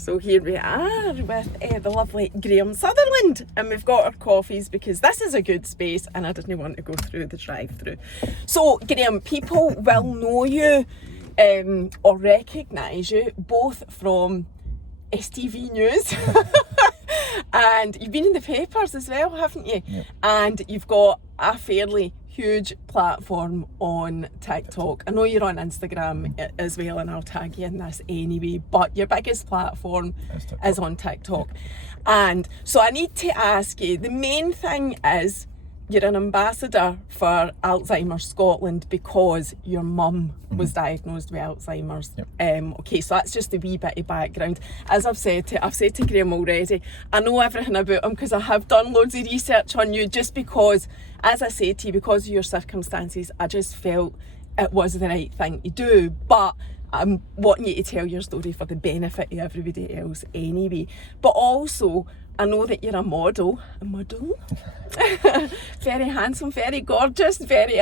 So here we are with the lovely Graeme Sutherland, and we've got our coffees because this is a good space and I didn't want to go through the drive-through. So Graeme, people will know you or recognise you both from STV News and you've been in the papers as well, haven't you? Yep. And you've got a fairly huge platform on TikTok. I know you're on Instagram as well, and I'll tag you in this anyway, but your biggest platform is on TikTok. Yep. And so I need to ask you, the main thing is you're an ambassador for Alzheimer Scotland because your mum was diagnosed with Alzheimer's. Yep. Okay, so that's just a wee bit of background. As I've said to Graeme already, I know everything about him because I have done loads of research on you, just because, as I said to you, because of your circumstances, I just felt it was the right thing to do. But I'm wanting you to tell your story for the benefit of everybody else anyway. But also, I know that you're a model. Very handsome, very gorgeous, very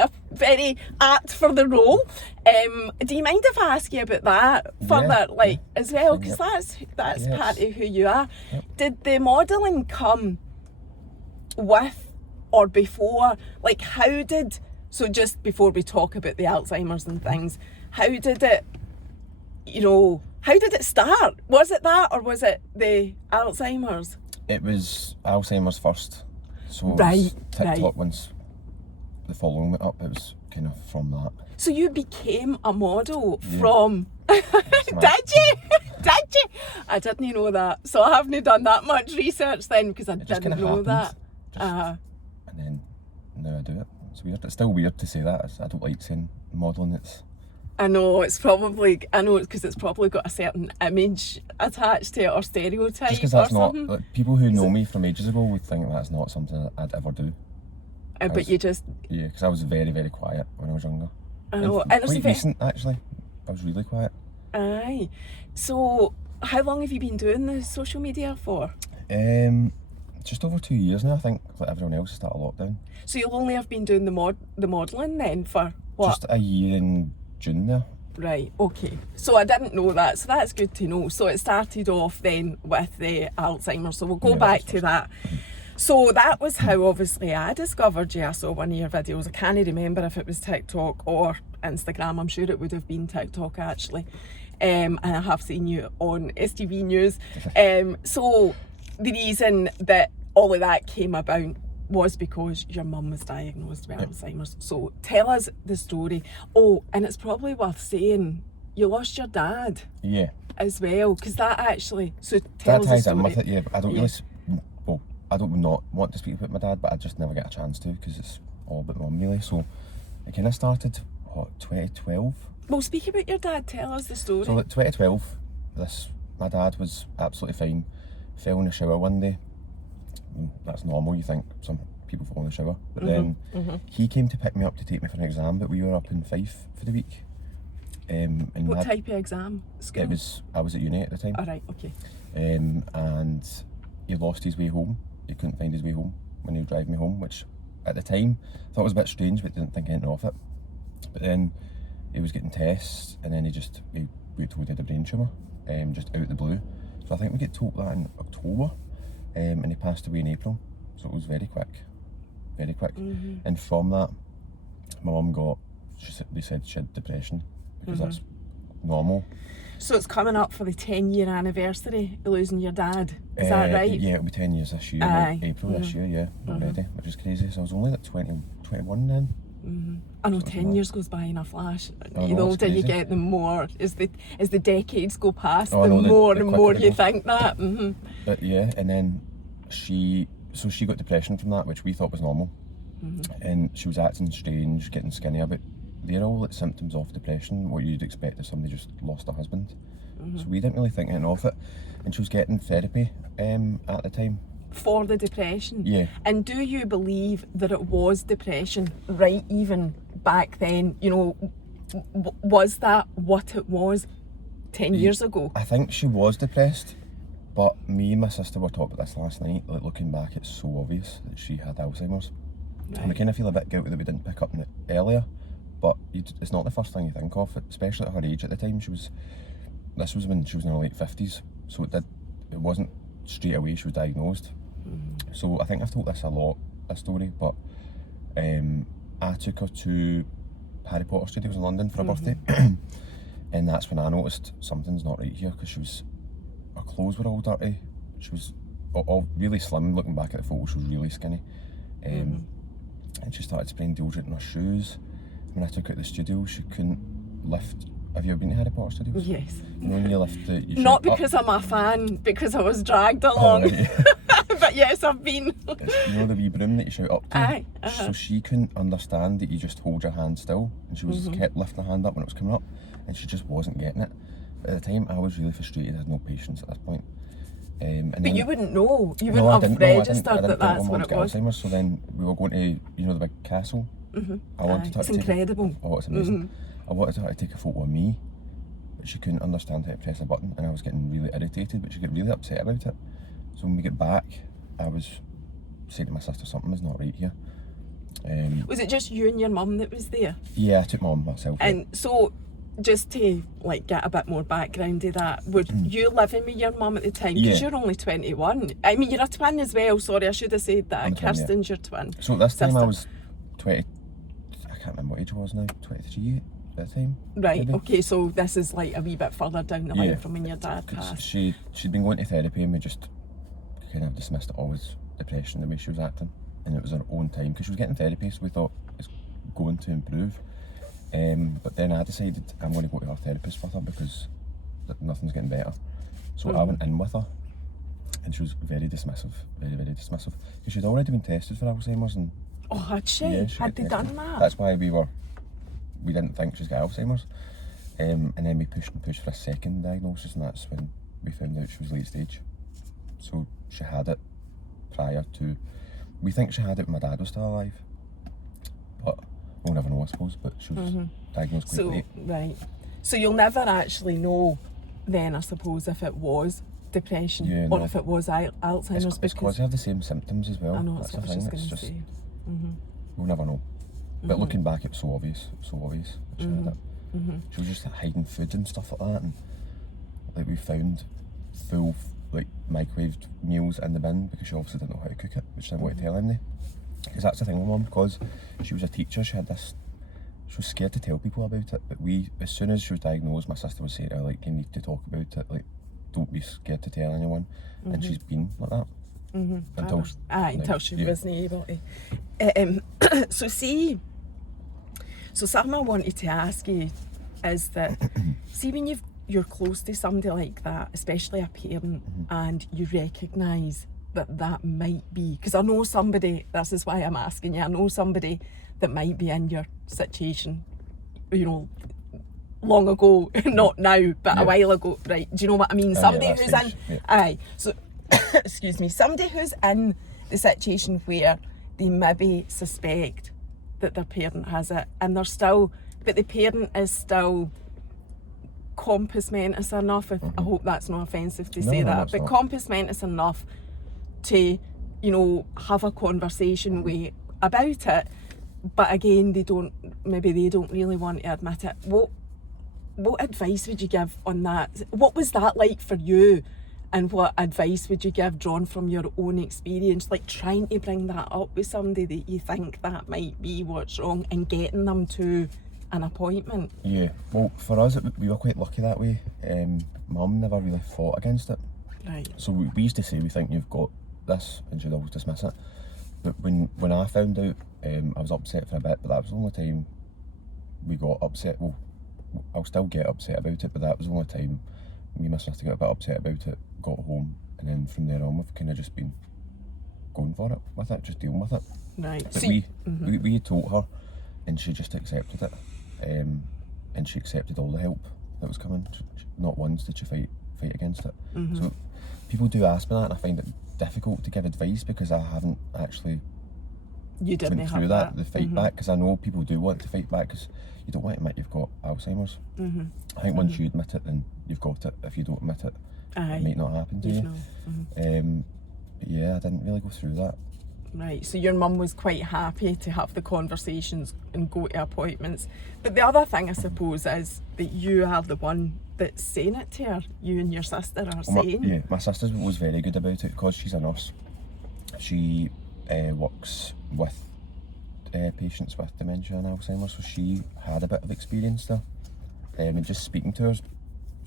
apt for the role. Do you mind if I ask you about that further, as well? Because that's part of who you are. Yep. Did the modelling come with or before? Like, so just before we talk about the Alzheimer's and things, how did it start? Was it that, or was it the Alzheimer's? It was Alzheimer's first. So it was TikTok once the following went up, it was kind of from that. So you became a model from... Did you? Did you? I didn't know that. So I haven't done that much research then because I didn't know that. And then now I do it. It's weird. It's still weird to say that. I don't like saying modelling. I know it's probably because it's probably got a certain image attached to it or stereotype. Just because that's not, like, people who know me from ages ago would think that's not something I'd ever do. But you just... Yeah, because I was very, very quiet when I was younger. I know. And quite recent, actually. I was really quiet. Aye. So, how long have you been doing the social media for? Just over 2 years now, I think, like everyone else, started lockdown. So you'll only have been doing the modelling then for what? Just a year in June there. Right, okay. So I didn't know that, so that's good to know. So it started off then with the Alzheimer's, so we'll go back to that. So that was how obviously I discovered you. I saw one of your videos. I can't remember if it was TikTok or Instagram. I'm sure it would have been TikTok actually. And I have seen you on STV News. So the reason that all of that came about was because your mum was diagnosed with Alzheimer's. So tell us the story. Oh, and it's probably worth saying you lost your dad. Yeah. As well, because that actually. So tell us the story. That ties in with it. Yeah, but I don't really. Well, I don't not want to speak about my dad, but I just never get a chance to because it's all about mum really. So it kind of started 2012. Well, speak about your dad. Tell us the story. So like 2012, my dad was absolutely fine. Fell in the shower one day. That's normal, you think some people fall in the shower, but then he came to pick me up to take me for an exam, but we were up in Fife for the week. And what type of exam? School? I was at uni at the time. Alright, okay. And he lost his way home. He couldn't find his way home when he would drive me home, which at the time I thought was a bit strange, but didn't think anything of it. But then he was getting tests, and then we were told he had a brain tumour, just out of the blue. So I think we get told that in October. And he passed away in April, so it was very quick. And from that, my mum they said she had depression, because that's normal. So it's coming up for the 10-year anniversary of losing your dad, is that right? Yeah, it'll be 10 years this year, April this year, already, which is crazy. So I was only like 21 then. I know 10 years goes by in a flash. The older you get, the more, as the decades go past, the more and more you think that. But yeah, and then she got depression from that, which we thought was normal. And she was acting strange, getting skinny, but they're all like symptoms of depression, what you'd expect if somebody just lost a husband. So we didn't really think anything of it. And she was getting therapy at the time. For the depression? Yeah. And do you believe that it was depression, right, even back then? You know, was that what it was 10 years ago? I think she was depressed, but me and my sister were talking about this last night. Like, looking back, it's so obvious that she had Alzheimer's. Right. And I kind of feel a bit guilty that we didn't pick up on it earlier, but it's not the first thing you think of, especially at her age at the time. This was when she was in her late 50s, So it wasn't straight away she was diagnosed. So I think I've told this story, but I took her to Harry Potter Studios in London for her birthday, and that's when I noticed something's not right here, because her clothes were all dirty. She was all really slim. Looking back at the photo, she was really skinny, and she started spraying deodorant in her shoes. When I took her to the studio, she couldn't lift. Have you ever been to Harry Potter Studios? Yes. You know when you lift the... Not because I'm a fan, because I was dragged along. Oh, right. But yes, I've been. You know the wee broom that you shout up to? Aye. So she couldn't understand that you just hold your hand still, and she was kept lifting her hand up when it was coming up, and she just wasn't getting it. But at the time, I was really frustrated. I had no patience at this point. But you wouldn't know. You No, wouldn't I have didn't know. registered that that's what it was. Alzheimer's. So then we were going to, the big castle. I wanted her It's to take incredible. Oh, it's amazing. I wanted her to take a photo of me, but she couldn't understand how to press a button, and I was getting really irritated, but she got really upset about it. So when we get back, I was saying to my sister, something is not right here. Was it just you and your mum that was there? Yeah, I took mum myself. And so, just to get a bit more background to that, were you living with your mum at the time? Because Yeah. you're only 21. I mean, you're a twin as well. Sorry, I should have said that. I'm a twin, yeah. Kirsten's your twin. So this time sister. I was 20, I can't remember what age I was now, 23 at the time. Right, maybe. okay, so this is a wee bit further down the line Yeah. from when your dad 'Cause passed. she'd been going to therapy, and we just kind of dismissed it all as depression, the way she was acting, and it was her own time, because she was getting therapy, so we thought it's going to improve. But then I decided I'm going to go to her therapist with her, because nothing's getting better. So I went in with her, and she was very dismissive, very, very dismissive, because she'd already been tested for Alzheimer's, and Oh, had she? yeah, she Had got they tested. done that? That's why we didn't think she's got Alzheimer's, and then we pushed and pushed for a second diagnosis, and that's when we found out she was late stage. So she had it prior to, we think she had it when my dad was still alive, but we'll never know, I suppose. But she was diagnosed quite So, late. right. So you'll never actually know then, I suppose, if it was depression Yeah, or no. if it was Alzheimer's. It's because they have the same symptoms as well. I know, That's that's what I the was thing. just It's going to just say. we'll never know. But looking back, it's so obvious that she had it. She was just hiding food and stuff like that, and we found full microwaved meals in the bin, because she obviously didn't know how to cook it, which she didn't want to tell anybody. Because that's the thing with mum, because she was a teacher, she was scared to tell people about it. But as soon as she was diagnosed, my sister was saying to her, you need to talk about it, don't be scared to tell anyone. And she's been like that. Until she yeah. wasn't able to. So something I wanted to ask you is that, see, when you're close to somebody like that, especially a parent, and you recognise that might be, because I know somebody, this is why I'm asking you, I know somebody that might be in your situation, long ago, not now, but a while ago, right? Do you know what I mean? Somebody yeah, who's stage, in, yeah. aye, so, excuse me, somebody who's in the situation where they maybe suspect that their parent has it, and but the parent is still compass mentis enough, I hope that's not offensive to say that, but compass mentis enough to, have a conversation with about it, but again, they don't really want to admit it. What advice would you give on that? What was that like for you? And what advice would you give, drawn from your own experience, trying to bring that up with somebody that you think that might be what's wrong, and getting them to an appointment? Yeah, well, for us, we were quite lucky that way. Mum never really fought against it. Right. So we used to say, we think you've got this, and she'd always dismiss it. But when I found out, I was upset for a bit, but that was the only time we got upset. Well, I'll still get upset about it, but that was the only time me and my sister got a bit upset about it, got home, and then from there on we've kind of just been going for it with it, just dealing with it. Right. But So we had told her, and she just accepted it, and she accepted all the help that was coming. Not once did she fight against it. So people do ask me that, and I find it difficult to give advice, because I haven't actually you didn't went have through that. the fight back, because I know people do want to fight back, because you don't want to admit you've got Alzheimer's. I think once you admit it, then you've got it. If you don't admit it, Aye. it might not happen to you. No. But yeah, I didn't really go through that. Right, so your mum was quite happy to have the conversations and go to appointments. But the other thing, I suppose, is that you are the one that's saying it to her. You and your sister are saying. My sister was very good about it because she's a nurse. She works with patients with dementia and Alzheimer, so she had a bit of experience there. And just speaking to her,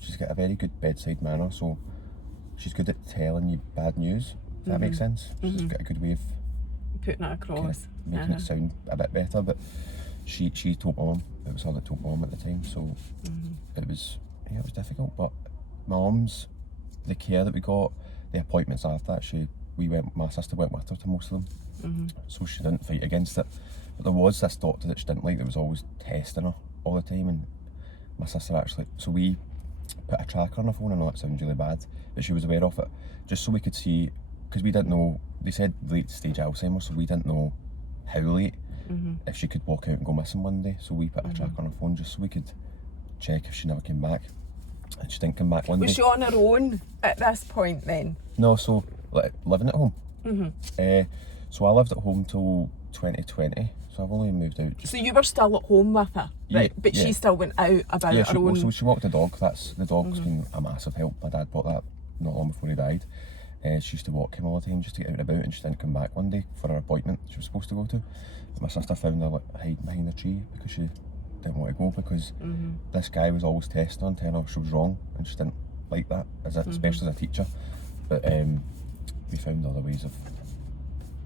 she's got a very good bedside manner, so she's good at telling you bad news, if that makes sense. She's got a good way of putting it across. Making it sound a bit better, but she told mum, it was her that told mum at the time, so it was difficult. But my mum's, the care that we got, the appointments after that, my sister went with her to most of them, so she didn't fight against it. But there was this doctor that she didn't like that was always testing her all the time, and my sister actually, so we put a tracker on her phone. I know that sounds really bad, but she was aware of it, just so we could see, because we didn't know, they said late stage Alzheimer's, so we didn't know how late, if she could walk out and go missing one day, so we put a tracker on her phone just so we could check if she never came back. And she didn't come back one day. Was she on her own at this point then? No, so like, living at home. So I lived at home till 2020, so I've only moved out. So you were still at home with her, right? But she still went out about her own. So she walked the dog. The dog's been a massive help. My dad bought that not long before he died. She used to walk him all the time just to get out and about, and she didn't come back one day for her appointment she was supposed to go to. My sister found her like hiding behind a tree because she didn't want to go, because this guy was always testing her and telling her she was wrong, and she didn't like that, especially as a teacher. But we found other ways of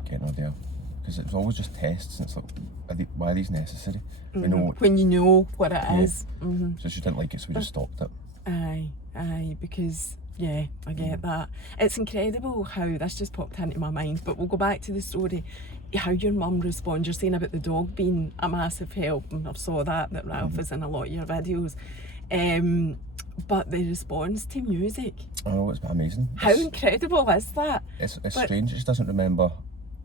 getting her there, because it was always just tests, and it's like, why are these necessary? We know when you know what it is. So she didn't like it, so we just stopped it. Aye, because I get that. It's incredible how this just popped into my mind, but we'll go back to the story. How your mum responds. You're saying about the dog being a massive help, and I saw that Ralph is in a lot of your videos. But the response to music. I know, it's amazing. How incredible is that? It's strange. She doesn't remember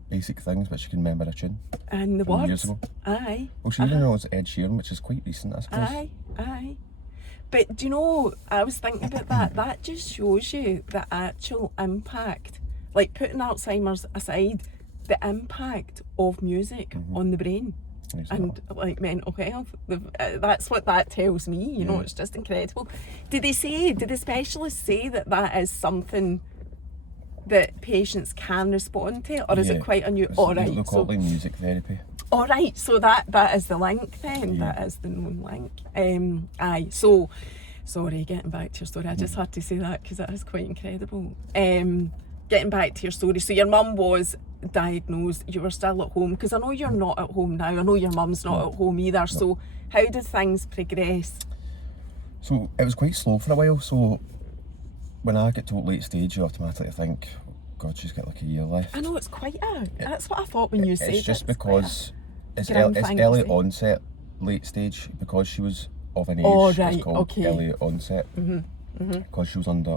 basic things, but she can remember a tune. And the words. Years ago. Aye. Well, she even knows Ed Sheeran, which is quite recent, I suppose. Aye. But do you know, I was thinking about that. That just shows you the actual impact. Like, putting Alzheimer's aside, the impact of music on the brain. And like mental health. That's what that tells me, you know. It's just incredible. Did the specialists say that is something that patients can respond to, or is it quite unusual? Alright, they call it music therapy. Alright, so that is the link then. That is the known link. Aye, so sorry, getting back to your story, I just had to say that because it is quite incredible. Getting back to your story, so your mum was diagnosed, you were still at home, because I know you're not at home now, I know your mum's not at home either, so how did things progress? So it was quite slow for a while, so when I get to late stage, you automatically think, God, she's got like a year left. I know, it's quite that's what I thought when you said it. It's just because it's early onset, late stage, because she was of an age, it's called early onset, because she was under,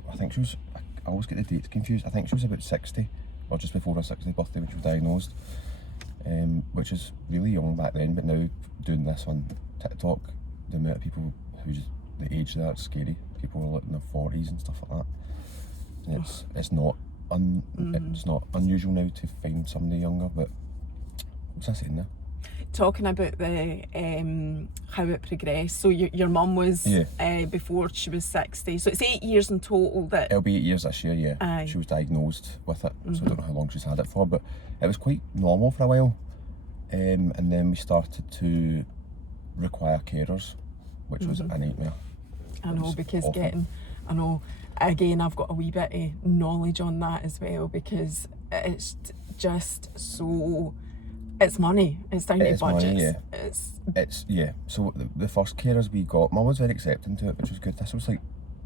I always get the dates confused, I think she was about 60, or just before her 60th birthday when she was diagnosed, which is really young back then, but now doing this on TikTok, the amount of people who's the age that's scary. People are like in their 40s and stuff like that. And it's not unusual now to find somebody younger, but what's I saying there? Talking about the how it progressed. So your mum was before she was 60. So it's 8 years in total that... It'll be 8 years this year, Aye. She was diagnosed with it, so I don't know how long she's had it for, but it was quite normal for a while. And then we started to require carers, which was a nightmare. I know, because again, I've got a wee bit of knowledge on that as well, because it's just so... It's money. It's down to budgets. Money, So the first carers we got, Mum was very accepting to it, which was good. This was like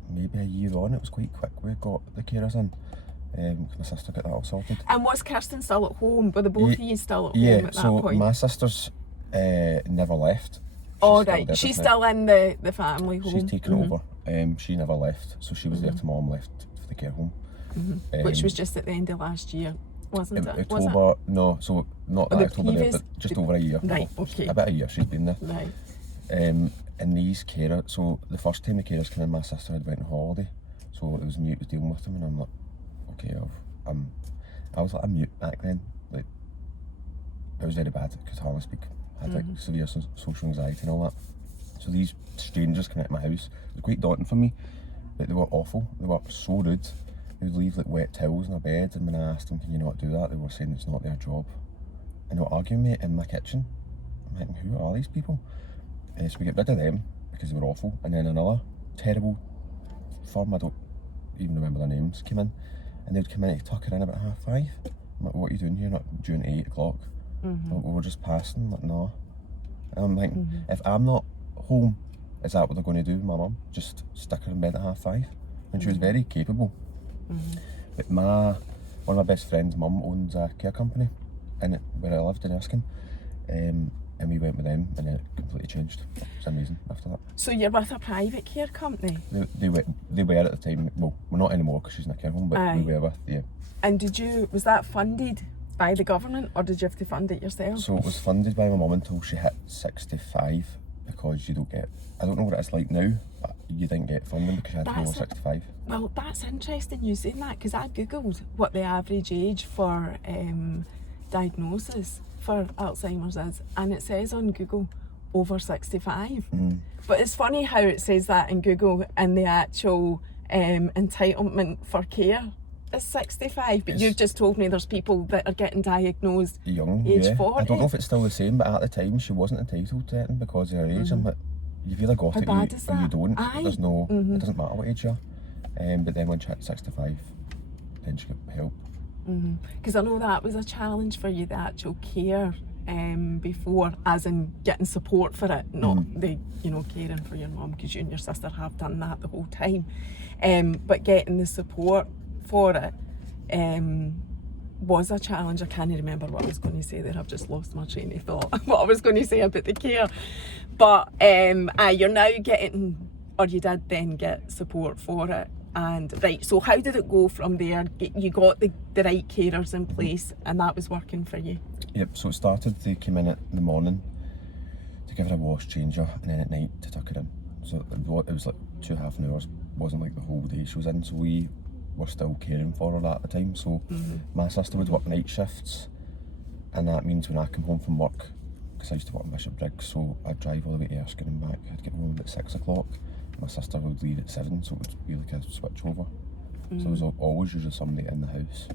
maybe a year on. It was quite quick. We got the carers in. My sister got that all sorted. And was Kirsten still at home? Were the both of you still at home at that point? Yeah. So my sister's never left. She's still in the family home. She's taken over. She never left, so she was there till Mum left for the care home. Which was just at the end of last year. Wasn't it? October, no, so not that October there, but just over a year. Right, okay. About a year she's been there. Right. And these carers, so the first time the carers came in, my sister had went on holiday, so it was me that was dealing with them, and I'm like, okay, I was like a mute back then, like it was very bad. I could hardly speak. I had like severe social anxiety and all that. So these strangers came into my house. It was quite daunting for me, but they were awful. They were so rude. They would leave like wet towels in their bed, and when I asked them, can you not do that, they were saying it's not their job. And they were arguing with me in my kitchen. I'm like, who are these people? So we get rid of them because they were awful. And then another terrible firm, I don't even remember their names, came in. And they'd come in to tuck her in about 5:30. I'm like, what are you doing here? Not during 8 o'clock. Like, we were just passing. I'm like, no. And I'm like, if I'm not home, is that what they're going to do with my mum? Just stick her in bed at 5:30? And she was very capable. But one of my best friends' mum owns a care company in where I lived in Erskine. And we went with them, and it completely changed. It was amazing after that. So you're with a private care company? They were at the time. Well, we're not anymore because she's in a care home, but we were with, yeah. And was that funded by the government, or did you have to fund it yourself? So it was funded by my mum until she hit 65, because you don't get, I don't know what it's like now, but you didn't get funding because you had to be over 65. Well, that's interesting you saying that, because I googled what the average age for diagnosis for Alzheimer's is, and it says on Google over 65. But it's funny how it says that in Google, and the actual entitlement for care is 65, but you've just told me there's people that are getting diagnosed young, age 40. I don't know if it's still the same, but at the time she wasn't entitled to it because of her age. I'm like, you've either got it or you don't. There's no, it doesn't matter what age you are. But then when she hit 65, then she got help. Because I know that was a challenge for you, the actual care before, as in getting support for it, not the caring for your mum, because you and your sister have done that the whole time, but getting the support for it was a challenge. I can't remember what I was going to say there. I've just lost my train of thought. What I was going to say about the care, but you're now getting, or you did then get support for it. And right, so how did it go from there? You got the right carers in place, and that was working for you? Yep, so it started, they came in the morning to give her a wash, change her, and then at night to tuck her in. So it was like 2.5 hours, wasn't like the whole day she was in, so we were still caring for her at the time. So my sister would work night shifts, and that means when I come home from work, because I used to work in Bishopbriggs, so I'd drive all the way to Erskine and back, I'd get home about 6 o'clock. My sister would leave at 7, so it would be like a switch over. So there was always usually somebody in the house.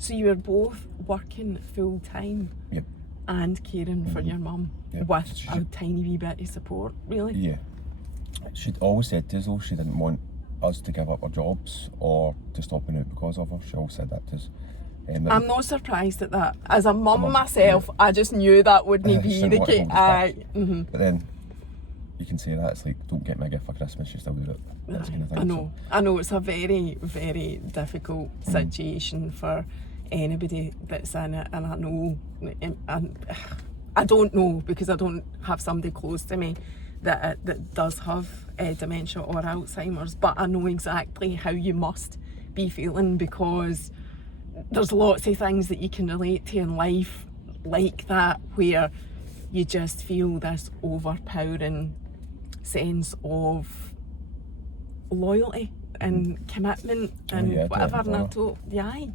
So you were both working full time? Yep. And caring for your mum, with a tiny wee bit of support, really? Yeah. She'd always said to us though, she didn't want us to give up our jobs or to stop being out because of her. She always said that to us. I'm not surprised at that. As a mum myself, I just knew that wouldn't be the case. But then you can say that, it's like, don't get me a gift for Christmas, you still do it. That kind of thing. I know it's a very, very difficult situation for anybody that's in it, and I know, I don't know because I don't have somebody close to me that does have dementia or Alzheimer's, but I know exactly how you must be feeling, because there's lots of things that you can relate to in life like that, where you just feel this overpowering sense of loyalty and commitment and whatever,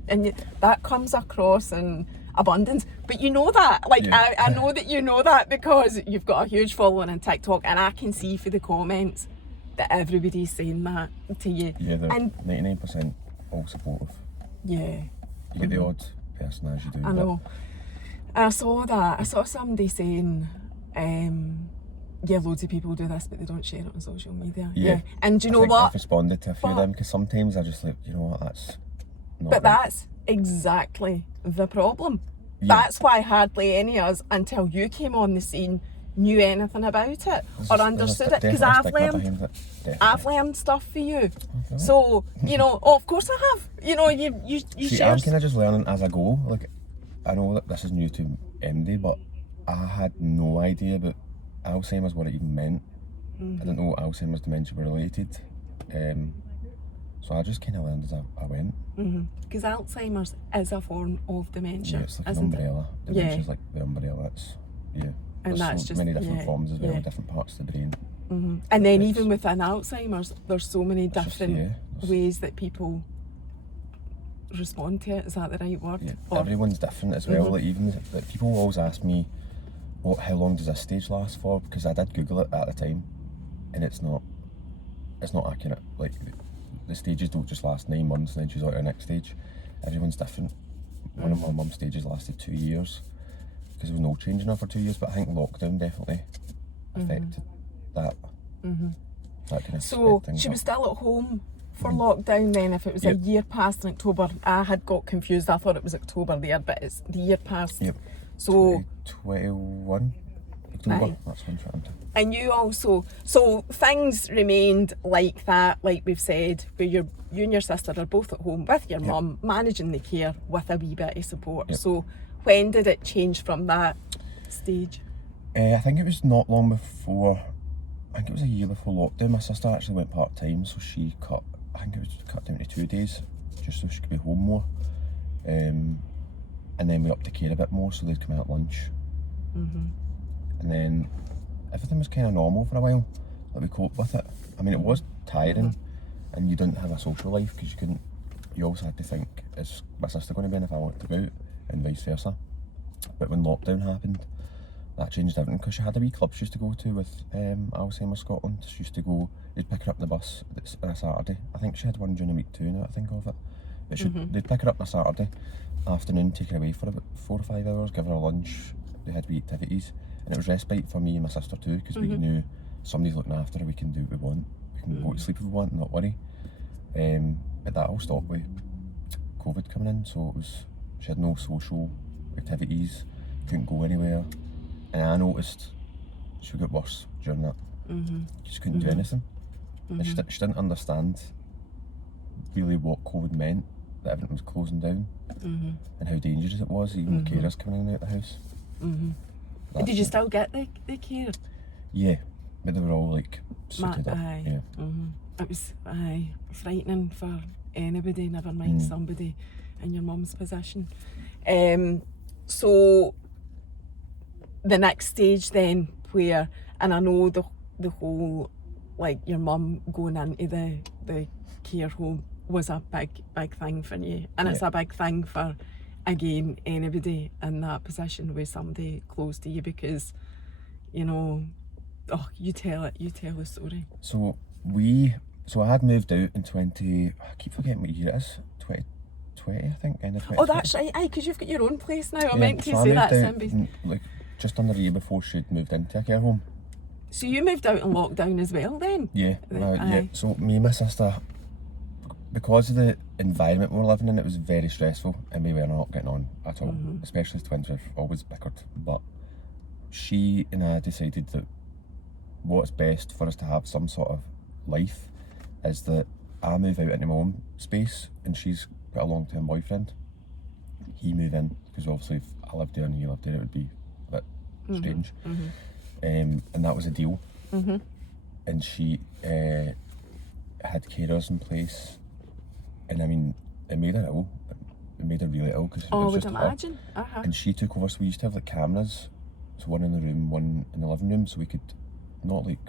and that comes across in abundance. But you know that, like, I know that you know that because you've got a huge following on TikTok, and I can see through the comments that everybody's saying that to you. Yeah, they're 99% all supportive. Yeah. You get the odd person, as you do. I know. I saw that. I saw somebody saying, loads of people do this, but they don't share it on social media. Yeah. And do you know what? I've responded to a few of them, because sometimes I just like, you know what, that's not But that's exactly the problem. That's why hardly any of us, until you came on the scene, knew anything about it or understood it, because I've learned stuff for you. Okay. So, of course I have. You see, share. I'm kind of just learning as I go. Like, I know that this is new to MD, but I had no idea about Alzheimer's, what it even meant. I didn't know Alzheimer's dementia were related. So I just kind of learned as I went. Because Alzheimer's is a form of dementia. Yeah, it's like an umbrella. Dementia's like the umbrella. And there's that's so just many different forms as well, different parts of the brain. And then even within Alzheimer's, there's so many different ways that people respond to it. Is that the right word? Yeah, Or- everyone's different as well. Like even like, people always ask me, how long does this stage last for? Because I did Google it at the time, and it's not accurate. Like the stages don't just last 9 months and then she's on to the next stage. Everyone's different. One of my mum's stages lasted 2 years because there was no change in her for 2 years. But I think lockdown definitely affected that. That kind of So sped things she was up. still at home for lockdown then. If it was a Yep. year past in October, I had got confused. I thought it was October there, but it's the year past. Yep. So 2021 October. Aye. That's when trying to. and you also, so things remained like that, like we've said, where you and your sister are both at home with your mum, managing the care with a wee bit of support. Yep. So when did it change from that stage? I think it was not long before. I think it was a year before lockdown. My sister actually went part time, so she cut. I think it was cut down to 2 days, just so she could be home more. And then we upped the care a bit more, so they'd come out at lunch. And then everything was kind of normal for a while. Like we coped with it. I mean, it was tiring, and you didn't have a social life because you couldn't. You also had to think, is my sister going to be in if I wanted to go out, and vice versa. But when lockdown happened, that changed everything because she had a wee club she used to go to with Alzheimer Scotland. She used to go, they'd pick her up on the bus on a Saturday. I think she had one during the week too, now that I think of it. But they'd pick her up on a Saturday afternoon, take her away for about 4 or 5 hours, give her a lunch. They had wee activities, and it was respite for me and my sister too, because we knew somebody's looking after her. We can do what we want. We can go to sleep if we want, not worry. But that all stopped with COVID coming in, so it was, she had no social activities, couldn't go anywhere. And I noticed she got worse during that. She just couldn't do anything. And she didn't understand really what COVID meant, that everything was closing down, and how dangerous it was, even with carers coming in and out the house. Did you still get the care? Yeah, but they were all like suited up. Aye. Yeah. It was frightening for anybody, never mind somebody in your mum's position. So the next stage then, where, and I know the whole, like your mum going into the care home was a big thing for you, and it's a big thing for, again, anybody in that position with somebody close to you, because you you tell the story. So I had moved out in I keep forgetting what year it is, 2020 I think, end of 2020. Oh, that's right, because you've got your own place now. I meant to so say I that, moved Simby. out like just under a year before she'd moved into a care home. So you moved out in lockdown as well then? Yeah, right, yeah. Aye. So me and my sister, because of the environment we were living in, it was very stressful, and we were not getting on at all. Especially as twins, we've always bickered. But she and I decided that what's best for us to have some sort of life is that I move out into my own space, and she's got a long-term boyfriend. He move in, because obviously if I lived there and he lived there, it would be a bit strange. And that was a deal. And she had carers in place, and I mean, it made her ill. It made her really ill, because Oh, I it was would just imagine. her. And she took over, so we used to have like cameras, so one in the room, one in the living room, so we could not like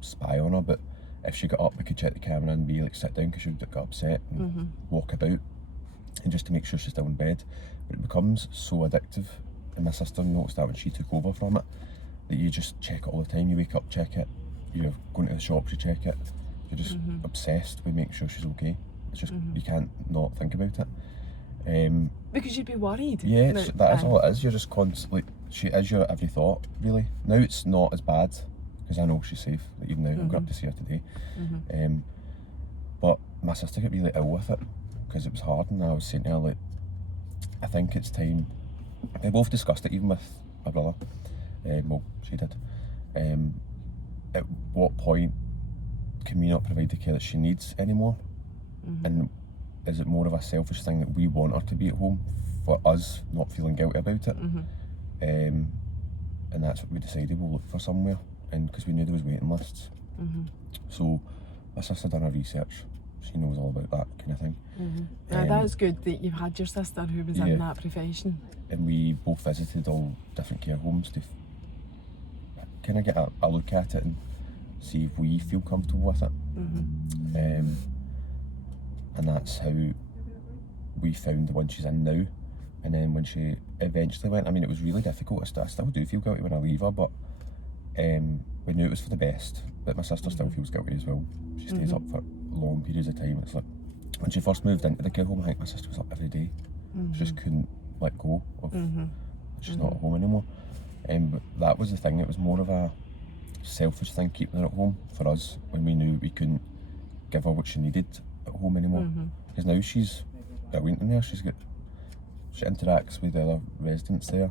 spy on her, but if she got up, we could check the camera and be like sit down, because she would get upset and walk about, and just to make sure she's still in bed. But it becomes so addictive, and my sister noticed that when she took over from it, that you just check it all the time. You wake up, check it. You're going to the shops, you check it. You're just obsessed with making sure she's okay. It's just you can't not think about it. Because you'd be worried. Yeah, that is all it is. You're just constantly. She is your every thought, really. Now it's not as bad, because I know she's safe. Like, even now, I'm going up to see her today. But my sister got really ill with it, because it was hard, and I was saying to her, like, I think it's time. They both discussed it, even with my brother. Well, she did. At what point can we not provide the care that she needs anymore? And is it more of a selfish thing that we want her to be at home for us not feeling guilty about it? And that's what we decided. We'll look for somewhere, and because we knew there was waiting lists. So my sister done her research. She knows all about that kind of thing. Now, that is good that you had your sister who was in that profession. And we both visited all different care homes to kind of get a look at it and see if we feel comfortable with it. And that's how we found the one she's in now. And then when she eventually went, I mean, it was really difficult. I still do feel guilty when I leave her, but we knew it was for the best. But my sister still feels guilty as well. She stays up for long periods of time. It's like, when she first moved into the care home, I think my sister was up every day. She just couldn't let go of, she's not at home anymore. But that was the thing, it was more of a selfish thing keeping her at home for us when we knew we couldn't give her what she needed at home anymore. Because now she's brilliant in there, she interacts with the other residents there,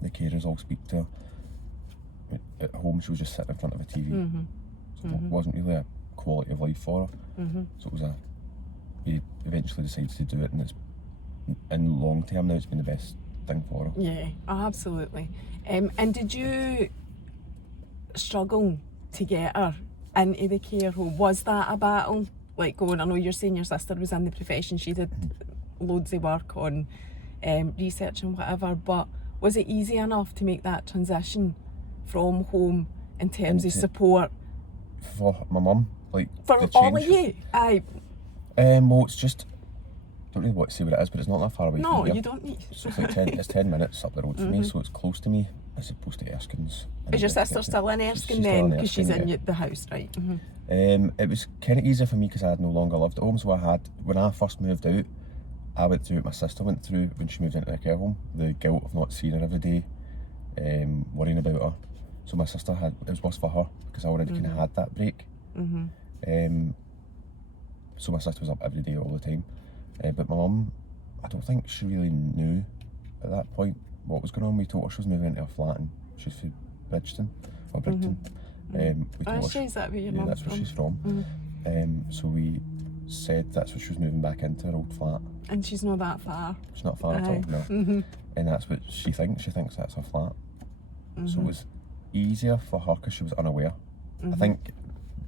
the carers all speak to her. At home she was just sitting in front of a TV, so it wasn't really a quality of life for her. So it was we eventually decided to do it, and it's in long term now it's been the best thing for her. Yeah, absolutely. And did you struggle to get her into the care home? Was that a battle? Like going, I know you're saying your sister was in the profession, she did loads of work on research and whatever, but was it easy enough to make that transition from home in terms of support? For my mum, like for all of you? Aye. Well, it's just, I don't really want to say what it is, but it's not that far away from here. No, you don't need. So it's like 10 minutes up the road for me, so it's close to me as opposed to Erskine's. Is your sister still in Erskine then? Because she's in the house, right? It was kind of easier for me because I had no longer lived at home, so when I first moved out, I went through what my sister went through when she moved into the care home, the guilt of not seeing her every day, worrying about her. So my sister it was worse for her because I already kind of had that break. So my sister was up every day all the time. But my mum, I don't think she really knew at that point what was going on. We told her she was moving into a flat and she's from Bridgeton, or Brigton. Is that where your mum's that's where she's from. So we said that's where she was moving back into her old flat. And she's not that far. She's not far at all, no. And that's what she thinks. She thinks that's her flat. So it was easier for her because she was unaware. I think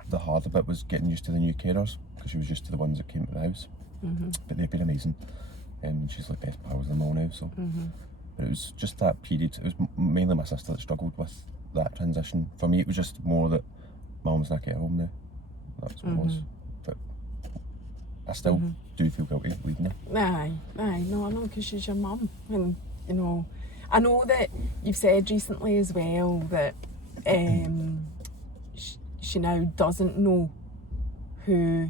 the harder bit was getting used to the new carers because she was used to the ones that came to the house. But they've been amazing. And she's like best pals with them all now. So, but it was just that period. It was mainly my sister that struggled with that transition. For me, it was just more that my mum's not at home now. That's what it was. But I still do feel guilty leaving her. Aye, no, I know, because she's your mum, and you know, I know that you've said recently as well that she now doesn't know who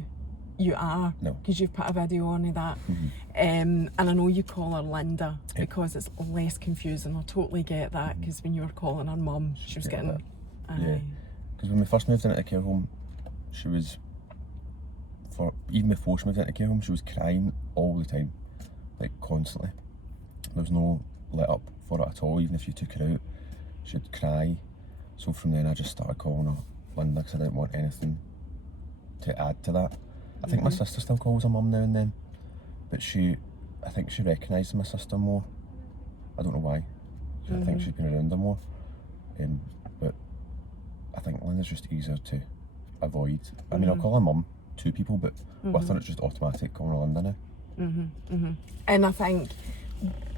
you are, because you've put a video on of that. And I know you call her Linda because it's less confusing. I totally get that, because when you were calling her mum, she was getting that. Yeah, because when we first moved into the care home, she was, even before she moved into the care home, she was crying all the time, like constantly. There was no let up for it at all. Even if you took her out, she'd cry. So from then I just started calling her Linda because I didn't want anything to add to that. I think my sister still calls her mum now and then, but I think she recognises my sister more. I don't know why. I think she's been around her more. But I think Linda's just easier to avoid. I mean, I'll call her mum to people, but with her it's just automatic calling her Linda now. And I think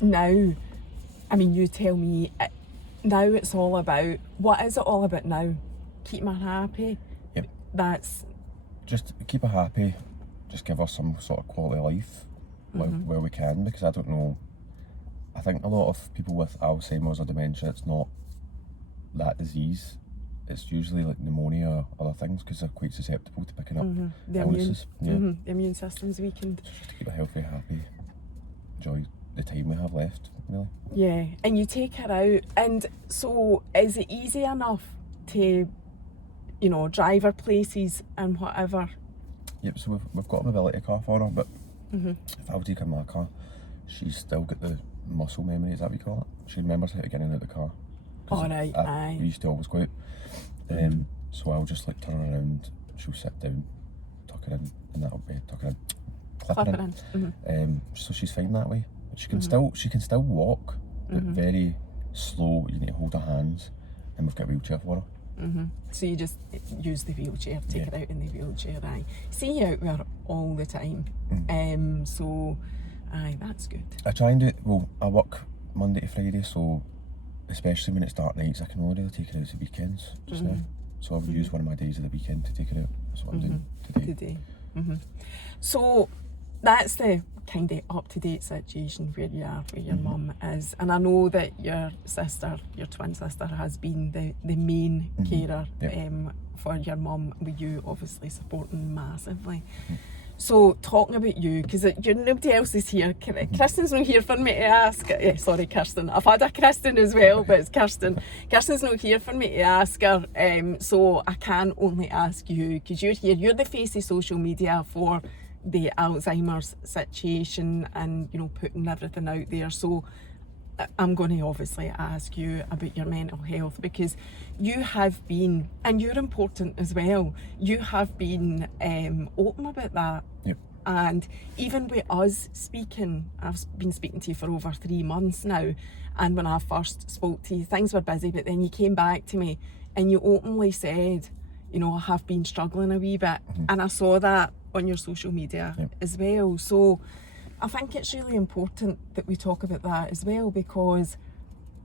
now, I mean, you tell me, now it's all about, what is it all about now? Keep her happy? Yep. That's... Just keep her happy, just give her some sort of quality of life where we can, because I don't know, I think a lot of people with Alzheimer's or dementia, it's not that disease, it's usually like pneumonia or other things, because they're quite susceptible to picking up illnesses. The immune system's weakened. So just to keep her healthy, happy, enjoy the time we have left, really. Yeah, and you take her out, and so is it easy enough to, you know, drive her places and whatever? Yep, so we've got a mobility car for her, but if I would take her in my car, she's still got the muscle memory, is that what you call it? She remembers how to get in and out of the car. Alright, aye. We used to always go out. So I'll just like turn her around, she'll sit down, tuck her in, and that'll be tuck her in, clip her in. So she's fine that way. But she can still walk, but very slow. You need to hold her hands, and we've got a wheelchair for her. So you just use the wheelchair, take her out in the wheelchair, aye. See you out with her all the time. So, aye, that's good. I try and do it, well, I work Monday to Friday, so especially when it's dark nights, I can only really take her out to weekends just now. So I would use one of my days of the weekend to take her out. That's what I'm doing today. So that's the kind of up-to-date situation where you are, where your mum is. And I know that your sister, your twin sister, has been the main carer for your mum, with you obviously supporting massively. So talking about you, because nobody else is here. Kirsten's not here for me to ask. Sorry, Kirsten. I've had a Kirsten as well, but it's Kirsten. Kirsten's not here for me to ask her. So I can only ask you, because you're here. You're the face of social media for the Alzheimer's situation, and putting everything out there. So I'm going to obviously ask you about your mental health, because you have been, and you're important as well, you have been open about that. Yep. And even with us speaking, I've been speaking to you for over 3 months now, and when I first spoke to you, things were busy, but then you came back to me and you openly said, I have been struggling a wee bit, and I saw that on your social media as well. So I think it's really important that we talk about that as well, because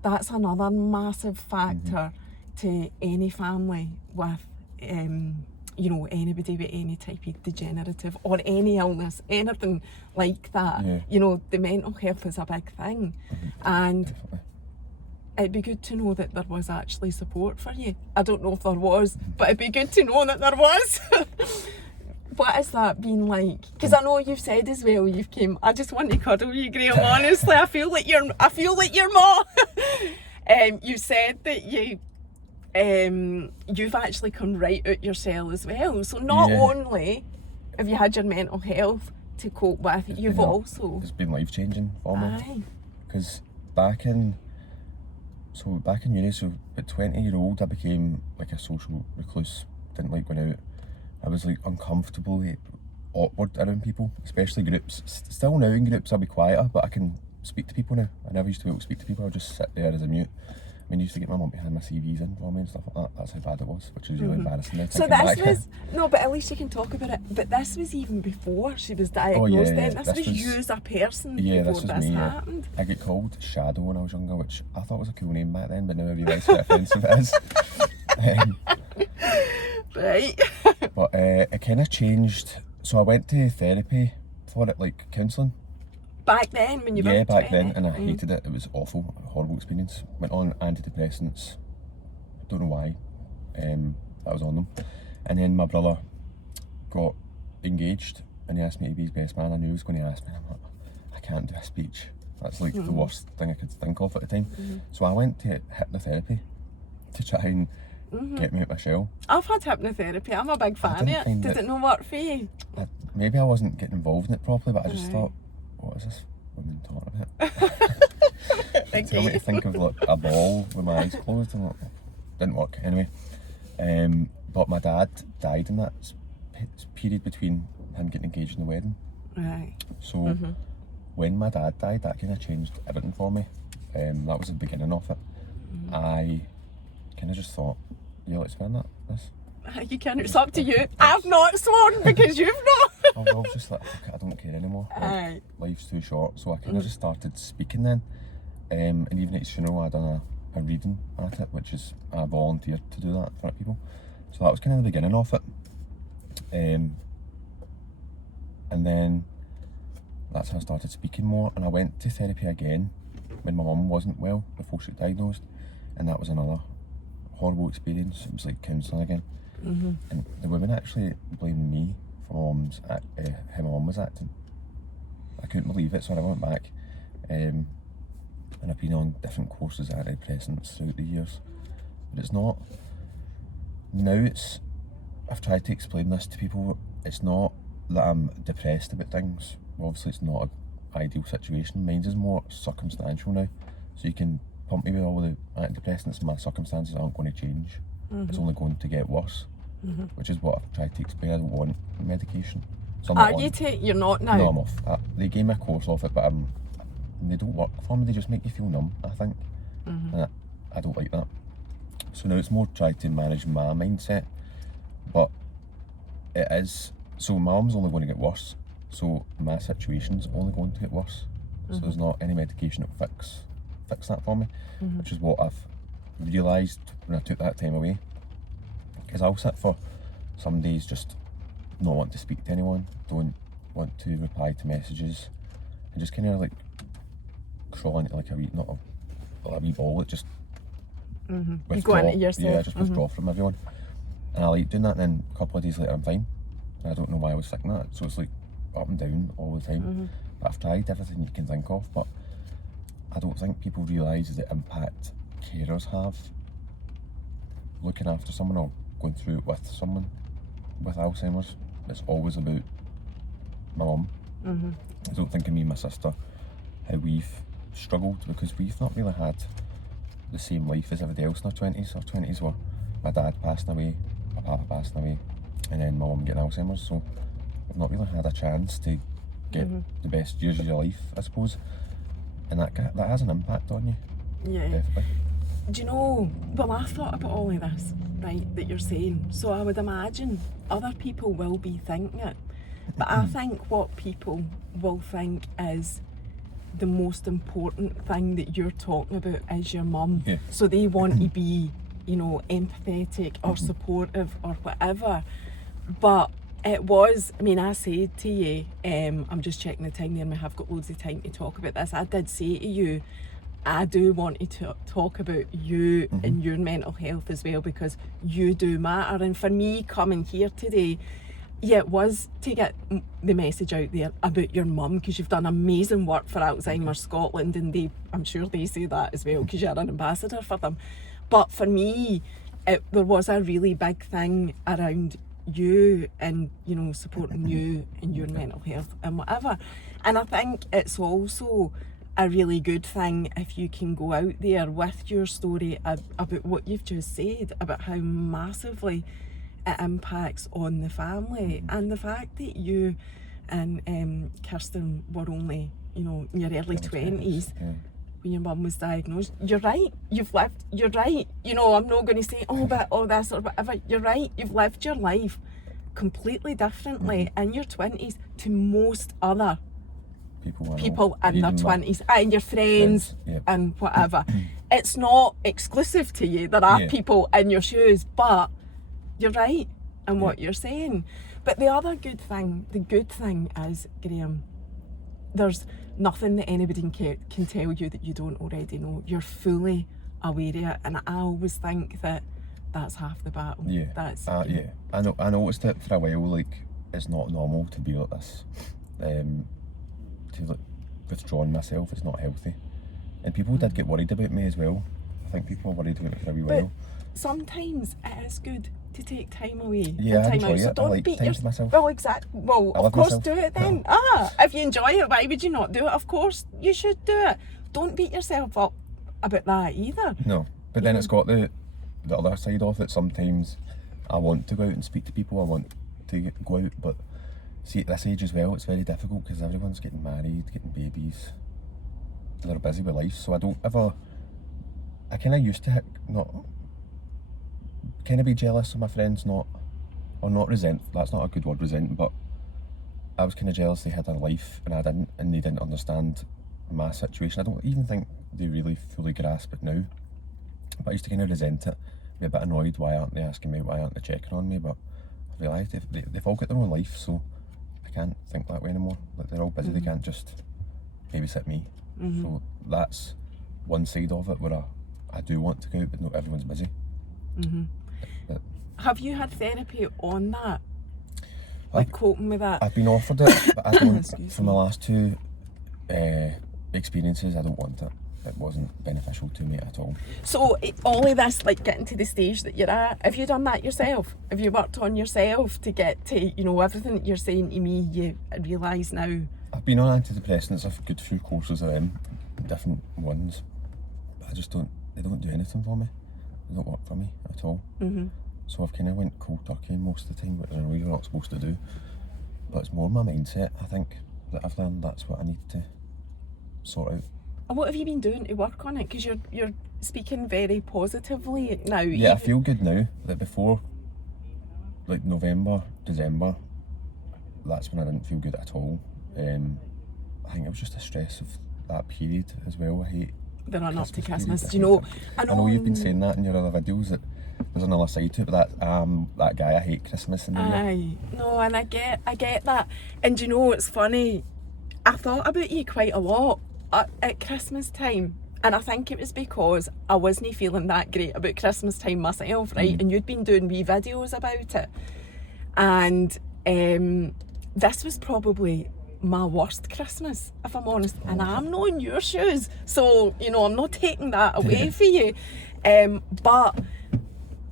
that's another massive factor to any family with, anybody with any type of degenerative or any illness, anything like that. Yeah. The mental health is a big thing. And Definitely. it'd be good to know that there was actually support for you. I don't know if there was, but it'd be good to know that there was. What has that been like? Because I know you've said as well, I just want to cuddle you, Graeme, honestly. I feel like your mom. You said that you've actually come right out your cell as well. So not only have you had your mental health to cope with, you've also... It's been life-changing for me. Aye. Because back in uni, so at 20-year-old, I became like a social recluse. Didn't like going out. I was like uncomfortably awkward around people, especially groups. Still now in groups I'll be quieter, but I can speak to people now. I never used to be able to speak to people. I'll just sit there as a mute. I mean, I used to get my mum to hand my CVs in for me and stuff like that. That's how bad it was, which is really embarrassing now. So this was, no, but at least you can talk about it. But this was even before she was diagnosed then. This was you as a person before this happened. I get called Shadow when I was younger, which I thought was a cool name back then, but now I realise how offensive it is. Right. But it kind of changed. So I went to therapy for it, like counselling. Back then, when you were 20? Back then, and I hated it. It was awful, a horrible experience. Went on antidepressants. Don't know why. I was on them. And then my brother got engaged, and he asked me to be his best man. I knew he was going to ask me. And I'm like, I can't do a speech. That's like the worst thing I could think of at the time. So I went to hypnotherapy to try and get me out my shell. I've had hypnotherapy. I'm a big fan of it. Did it not work for you? Maybe I wasn't getting involved in it properly, but I just thought, what is this woman talking about? Tell me to think of like a ball with my eyes closed, and didn't work anyway. But my dad died in that period between him getting engaged and the wedding. Right. So when my dad died, that kind of changed everything for me. That was the beginning of it. I kind of just thought, let's spend this. You can, it's up to you. I've not sworn because you've not. I was just like, I don't care anymore. Like, life's too short. So I kind of just started speaking then. And even at his funeral, I done a reading at it, which is, I volunteered to do that for people. So that was kind of the beginning of it. And then that's how I started speaking more. And I went to therapy again when my mum wasn't well, before she got diagnosed. And that was another horrible experience. It was like counselling again. And the women actually blamed me for how my mum was acting. I couldn't believe it, so I went back. And I've been on different courses of antidepressants throughout the years. But it's not... Now I've tried to explain this to people. It's not that I'm depressed about things. Obviously it's not an ideal situation. Mine is more circumstantial now. So you can pump me with all the antidepressants, my circumstances aren't going to change. It's only going to get worse, which is what I've tried to explain. I don't want medication. So You're not now? No, I'm off. They gave me a course off it, but they don't work for me. They just make you feel numb, I think. And I don't like that. So now it's more trying to manage my mindset. But it is... So my mum's only going to get worse. So my situation's only going to get worse. So there's not any medication that fix that for me, which is what I've realised when I took that time away. Because I'll sit for some days just not want to speak to anyone, don't want to reply to messages, and just kind of like crawl into like a wee, not a wee ball, it just You go withdraw. into yourself. Yeah, just withdraw from everyone. And I like doing that, and then a couple of days later I'm fine. And I don't know why I was thinking that. So it's like up and down all the time. But I've tried everything you can think of, but I don't think people realise the impact carers have looking after someone or going through it with someone with Alzheimer's. It's always about my mum. I don't think of me and my sister, how we've struggled, because we've not really had the same life as everybody else in our 20s. Our 20s were my dad passing away, my papa passing away, and then my mum getting Alzheimer's, so I've not really had a chance to get the best years of your life, I suppose, and that has an impact on you. Yeah. Definitely. Do you know, well, I thought about all of this, right, that you're saying, so I would imagine other people will be thinking it, but I think what people will think is the most important thing that you're talking about is your mum. Yeah. So they want to be, you know, empathetic or supportive or whatever. But it was, I mean, I said to you, I'm just checking the time there and we have got loads of time to talk about this. I did say to you, I do want to talk about you and your mental health as well, because you do matter. And for me, coming here today, yeah, it was to get the message out there about your mum, because you've done amazing work for Alzheimer Scotland, and I'm sure they say that as well, because you're an ambassador for them. But for me, there was a really big thing around you and, you know, supporting you and your mental health and whatever. And I think it's also a really good thing if you can go out there with your story about what you've just said, about how massively it impacts on the family, and the fact that you and Kirsten were only, you know, in your early 20s when your mum was diagnosed. You're right, you've lived, you're right, you know, I'm not going to say, oh, but all this or whatever. You're right, you've lived your life completely differently in your 20s to most other people in their 20s and your friends and whatever. It's not exclusive to you, there are people in your shoes, but you're right in what you're saying. But the good thing is, Graeme, there's nothing that anybody can tell you that you don't already know. You're fully aware of it, and I always think that that's half the battle. I noticed it for a while, like, it's not normal to be like this, to like withdrawing myself. It's not healthy, and people did get worried about me as well. I think people were worried about it for a wee while. Sometimes it is good to take time away. Yeah, and time I enjoy out. So it. don't I like beat time to myself. Well, exactly. Well, I of love course, myself. do it then. If you enjoy it, why would you not do it? Of course, you should do it. Don't beat yourself up about that either. No, but then it's got the other side of it. Sometimes I want to go out and speak to people. I want to go out, but see, at this age as well, it's very difficult because everyone's getting married, getting babies. They're busy with life, so I don't ever. I kind of used to not kind of be jealous of my friends, not resent. That's not a good word, resent, but I was kind of jealous they had a life and I didn't, and they didn't understand my situation. I don't even think they really fully grasp it now. But I used to kind of resent it, be a bit annoyed. Why aren't they asking me? Why aren't they checking on me? But I realised they've all got their own life, so I can't think that way anymore. Like, they're all busy. They can't just babysit me. So that's one side of it where I do want to go out, but not everyone's busy. But have you had therapy on that? Like coping with that? I've been offered it, but I don't. From the last two experiences, I don't want it. It wasn't beneficial to me at all. So all of this, like getting to the stage that you're at, have you done that yourself? Have you worked on yourself to get to, you know, everything that you're saying to me, you realise now? I've been on antidepressants. I've got a few courses of them, different ones, but I just they don't do anything for me. They don't work for me at all. So I've kind of went cold turkey most of the time, which I know you're not supposed to do, but it's more my mindset, I think, that I've learned that's what I need to sort out. And what have you been doing to work on it? Because you're speaking very positively now. Yeah, I feel good now. Like before, like November, December, that's when I didn't feel good at all. I think it was just the stress of that period as well. I hate the run up to Christmas. Period. Do you know? I know you've been saying that in your other videos, that there's another side to it, but that guy, I hate Christmas and New Year. No, and I get that. And you know, it's funny, I thought about you quite a lot at Christmas time. And I think it was because I wasn't feeling that great about Christmas time myself, right? And you'd been doing wee videos about it. And this was probably my worst Christmas, if I'm honest. And I'm not in your shoes. So, you know, I'm not taking that away for you. But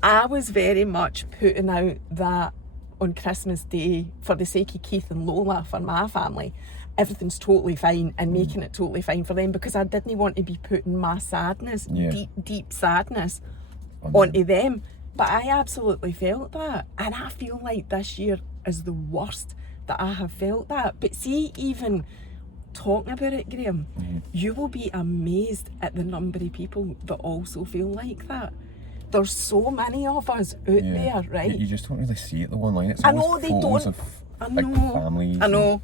I was very much putting out that on Christmas Day, for the sake of Keith and Lola, for my family, everything's totally fine, and making it totally fine for them, because I didn't want to be putting my sadness, deep sadness, onto them. But I absolutely felt that, and I feel like this year is the worst that I have felt that. But see, even talking about it, Graeme, you will be amazed at the number of people that also feel like that. There's so many of us out there, right? You just don't really see it though online. It's I know they don't. Of big families. I know.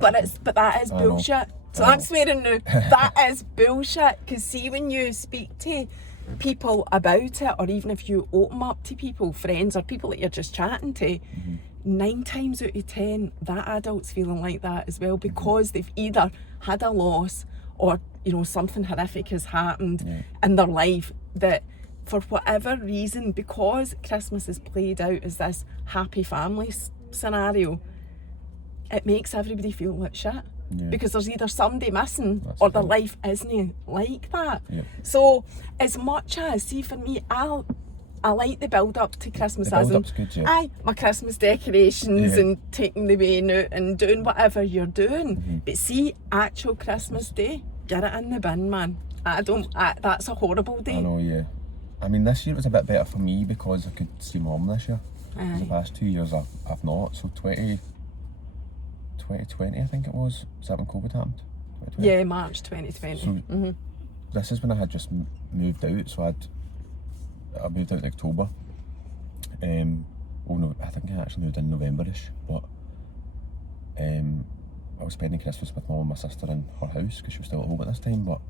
But that is bullshit. So I'm swearing now. That is bullshit. Because see, when you speak to people about it, or even if you open up to people, friends or people that you're just chatting to, 9 times out of 10, that adult's feeling like that as well, because they've either had a loss, or, you know, something horrific has happened in their life that, for whatever reason, because Christmas is played out as this happy family scenario, it makes everybody feel like shit. Because there's either somebody missing, or their life isn't like that. So as much as, see, for me, I like the build up to Christmas, the build-up's good, my Christmas decorations and taking the rain out and doing whatever you're doing. But see, actual Christmas Day, get it in the bin, man. That's a horrible day. I know, I mean, this year was a bit better for me because I could see Mum this year. The past 2 years I've not. So 2020, I think it was that when COVID happened? Yeah, March 2020. So this is when I had just moved out. So I moved out in October. No, I think I actually moved in November-ish. But I was spending Christmas with Mum and my sister in her house because she was still at home at this time. But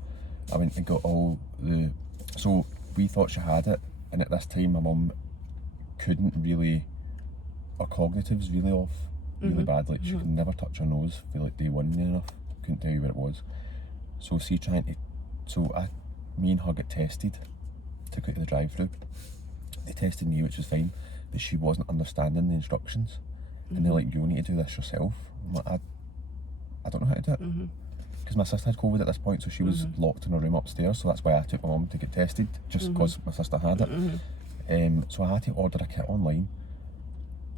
I went and got all the... So we thought she had it, and at this time my mum couldn't really... Her cognitive's really off. Really bad, like she could never touch her nose for like day one near enough. Couldn't tell you where it was. So me and her got tested, took her to the drive-through. They tested me, which was fine, but she wasn't understanding the instructions. And they're like, you need to do this yourself. I'm like, I don't know how to do it. Because my sister had COVID at this point, so she was locked in her room upstairs, so that's why I took my mum to get tested, just because my sister had it. So I had to order a kit online.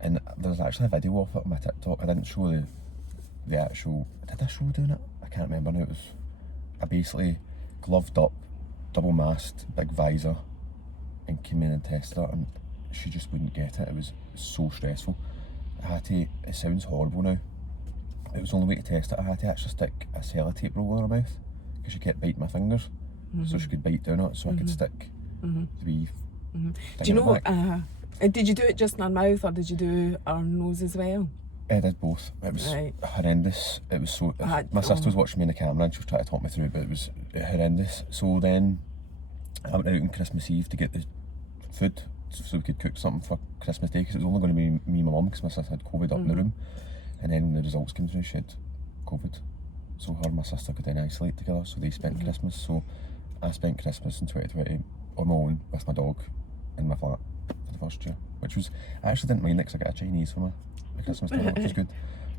And there's actually a video of it on my TikTok. I didn't show the actual... Did I show doing it? I can't remember now. It was... I basically gloved up, double masked, big visor, and came in and tested her, and she just wouldn't get it. It was so stressful. I had to... It sounds horrible now. It was the only way to test it. I had to actually stick a sellotape roll in her mouth, because she kept biting my fingers. So she could bite down it, so I could stick the wee... Do you know... did you do it just in her mouth, or did you do her nose as well? I did both. It was horrendous. It was so... My sister was watching me in the camera and she was trying to talk me through it, but it was horrendous. So then I went out on Christmas Eve to get the food so we could cook something for Christmas Day, because it was only going to be me and my mum, because my sister had COVID up in the room. And then when the results came through, she had COVID. So her and my sister could then isolate together, so they spent Christmas. So I spent Christmas in 2020 on my own with my dog in my flat for the first year, which was... I actually didn't mind it because I got a Chinese for my Christmas dinner, which was good.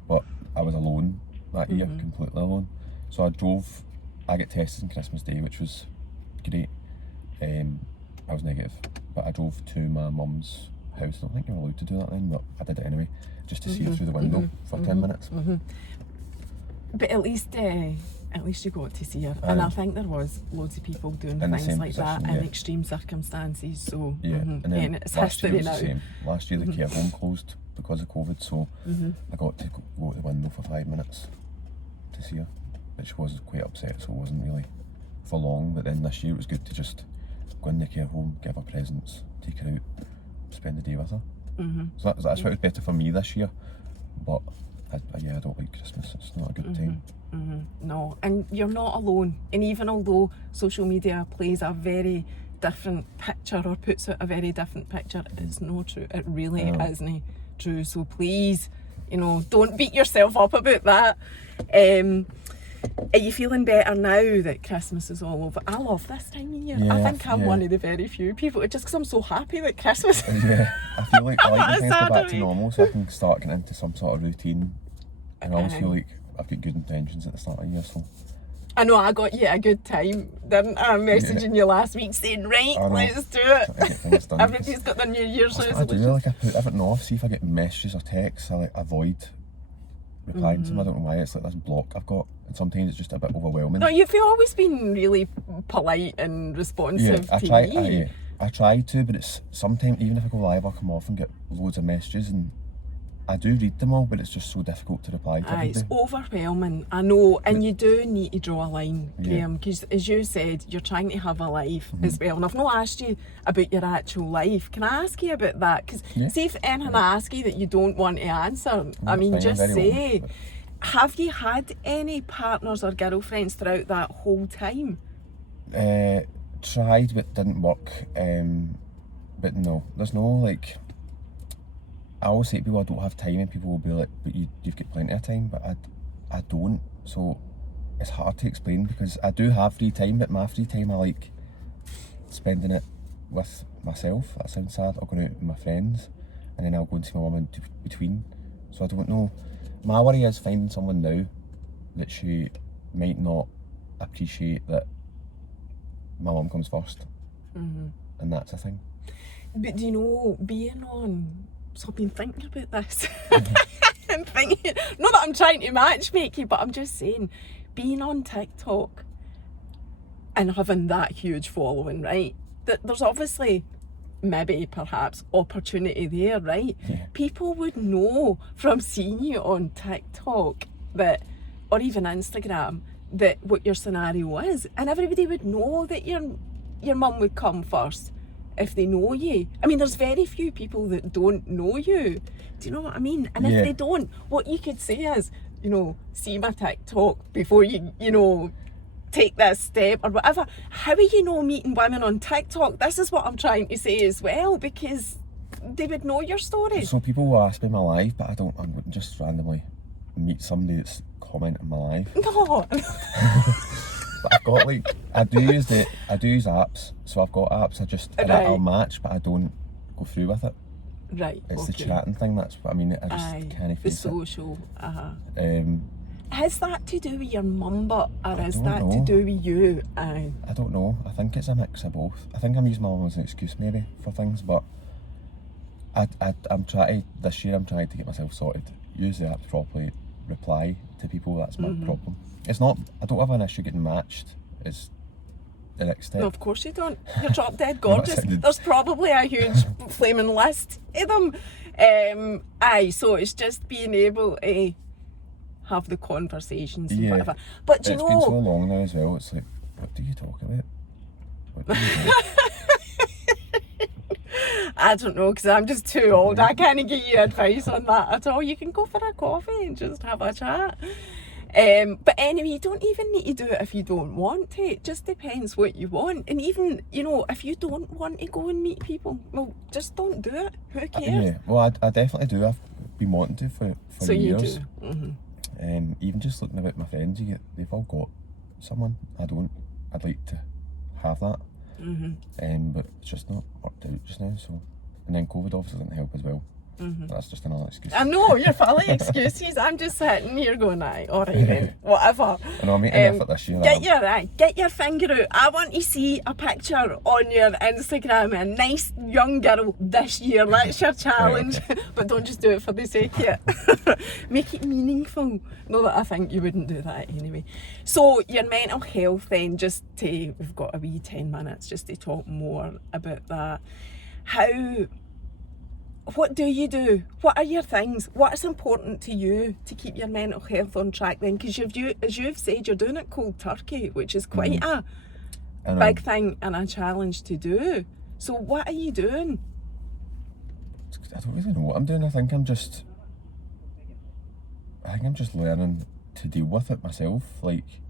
But I was alone that year, completely alone. So I got tested on Christmas Day, which was great. I was negative, but I drove to my mum's house. I don't think you're allowed to do that then, but I did it anyway, just to see her through the window for 10 minutes. But at least you got to see her, and I think there was loads of people doing things like that in extreme circumstances. So and then it's history now. Last year the care home closed because of COVID, so I got to go to the window for 5 minutes to see her, which was quite upset. So it wasn't really for long. But then this year it was good to just go in the care home, give her presents, take her out, spend the day with her. So that's why it was better for me this year. But I don't like Christmas. It's not a good time. No, and you're not alone. And even although social media plays a very different picture, or puts out a very different picture, it's not true. It really isn't true. So please You know, don't beat yourself up about that. Are you feeling better now that Christmas is all over? I love this time of year. Yeah, I think I'm one of the very few people, just because I'm so happy that Christmas Yeah, I feel like I like when things go back to Saturday. normal so I can start getting into some sort of routine. And I always feel like I've got good intentions at the start of the year, so. I know I got you a good time, didn't I? Messaging you last week saying, right, let's do it. I get things done. Everybody's got their New Year's That's what I do, resolution. like I put everything off. See if I get messages or texts, I like avoid replying to them. I don't know why, it's like this block I've got, and sometimes it's just a bit overwhelming. No, you've always been really polite and responsive to me. I try to, but it's sometimes, even if I go live, I'll come off and get loads of messages, and I do read them all, but it's just so difficult to reply to It's everybody. overwhelming, I know, and you do need to draw a line, Yeah. Graeme, because as you said, you're trying to have a life as well, and I've not asked you about your actual life. Can I ask you about that? Because see if anything I ask you that you don't want to answer, I mean, fine, just I'm very say, open, have you had any partners or girlfriends throughout that whole time? Tried, but didn't work. But no, there's no like. I always say to people I don't have time, and people will be like, "But you've got plenty of time." But I don't. So it's hard to explain because I do have free time, but my free time I like spending it with myself. That sounds sad. Or going out with my friends, and then I'll go and see my mum in between. So I don't know. My worry is finding someone now that she might not appreciate that my mum comes first, and that's a thing. But do you know, being on, so I've been thinking about this. I'm thinking, not that I'm trying to matchmake you, but I'm just saying, being on TikTok and having that huge following, right? There's obviously, maybe, perhaps, opportunity there, right? Yeah. People would know from seeing you on TikTok that, or even Instagram, that what your scenario is, and everybody would know that your mum would come first if they know you. I mean, there's very few people that don't know you. Do you know what I mean? And if they don't, what you could say is, you know, see my TikTok before you know, take this step or whatever. How are you know meeting women on TikTok? This is what I'm trying to say as well, because they would know your story. So people will ask me my life, but I wouldn't just randomly meet somebody that's commenting my life. No. But I've got like, I do use apps, so I've got apps, and I'll match, but I don't go through with it. Right, It's the chatting thing, that's what I mean, I just can't the face social, it. Is that to do with your mum, or is don't that to know. do with you? Aye. I don't know, I think it's a mix of both. I think I'm using my mum as an excuse maybe for things, but I'm trying to get myself sorted, use the apps properly, reply to people, that's my problem. It's not, I don't have an issue getting matched, it's the next step. No, of course you don't. You're drop dead gorgeous. There's probably a huge flaming list of them. So it's just being able to have the conversations and whatever. But do you know, it's been so long now as well, it's like, what do you talk about? What do you do? I don't know, because I'm just too old. I can't give you advice on that at all. You can go for a coffee and just have a chat. But anyway, you don't even need to do it if you don't want to. It just depends what you want. And even, you know, if you don't want to go and meet people, well, just don't do it. Who cares? Yeah, well, I definitely do. I've been wanting to for So you years. do. Even just looking about my friends, they've all got someone. I don't. I'd like to have that. But it's just not worked out just now. So, and then COVID obviously didn't help as well. That's just another excuse. I know, you're full of excuses. I'm just sitting here going, aye, alright then, whatever. I know, I'm making an effort this year. Get your finger out. I want to see a picture on your Instagram of a nice young girl this year. That's your challenge. Right, okay. But don't just do it for the sake of it. Make it meaningful. Not that I think you wouldn't do that anyway. So your mental health then, we've got a wee 10 minutes just to talk more about that. What do you do? What are your things? What is important to you to keep your mental health on track then? Because as you've said, you're doing it cold turkey, which is quite a big thing and a challenge to do. So what are you doing? I don't really know what I'm doing. I think I'm just learning to deal with it myself. Like,